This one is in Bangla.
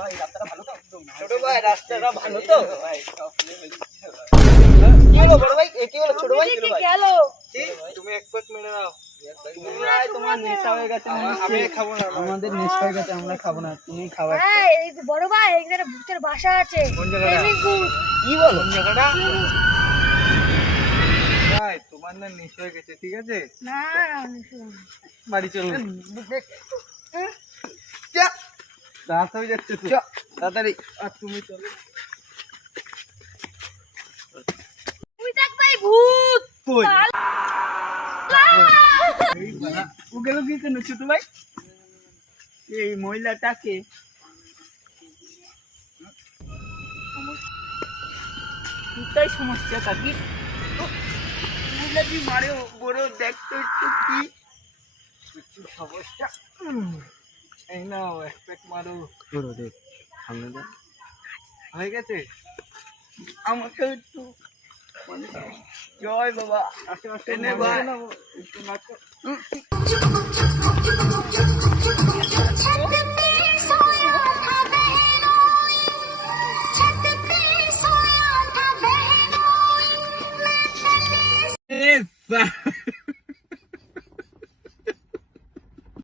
ভাই রাস্তাটা ভালো তো? ছোট ভাই রাস্তাটা ভালো তো? ভাই সব লেভেল কি হলো বড় ভাই? কি হলো ছোট ভাই? গেল কি? তুমি এক প্যাক মেরে দাও। তোমার নেশা হয়ে গেছে আমি খাবো না। আমাদের নেশা হয়ে গেছে, আমরা খাবো না, তুমি খাবার। হ্যাঁ এই যে বড় ভাই এখানে ভূতের বাসা আছে। কোন জায়গাটা? Swimming pool। কি বলো? কোন জায়গাটা? ভাই তোমার না নেশা হয়ে গেছে, ঠিক আছে? না বাড়ি চলো। রাত হয়ে যাচ্ছে তো। তাড়াতাড়ি। আর তুমি চলো। তুই দেখ ভাই ভূত। কই? এই বাবা, ও গেল কি কেন ছোট ভাই? এই মহিলাটাকে কোথায় সমস্যা কাকি? মহিলাটি মারে বড় দেখতো একটু কি কিছু সমস্যা? এই নাও এক প্যাক মারো। সামনে দাও। হয়ে গেছে? আমাকে একটু জয় বাবা আসো আসো। এনে ভাই। একটু নাচো।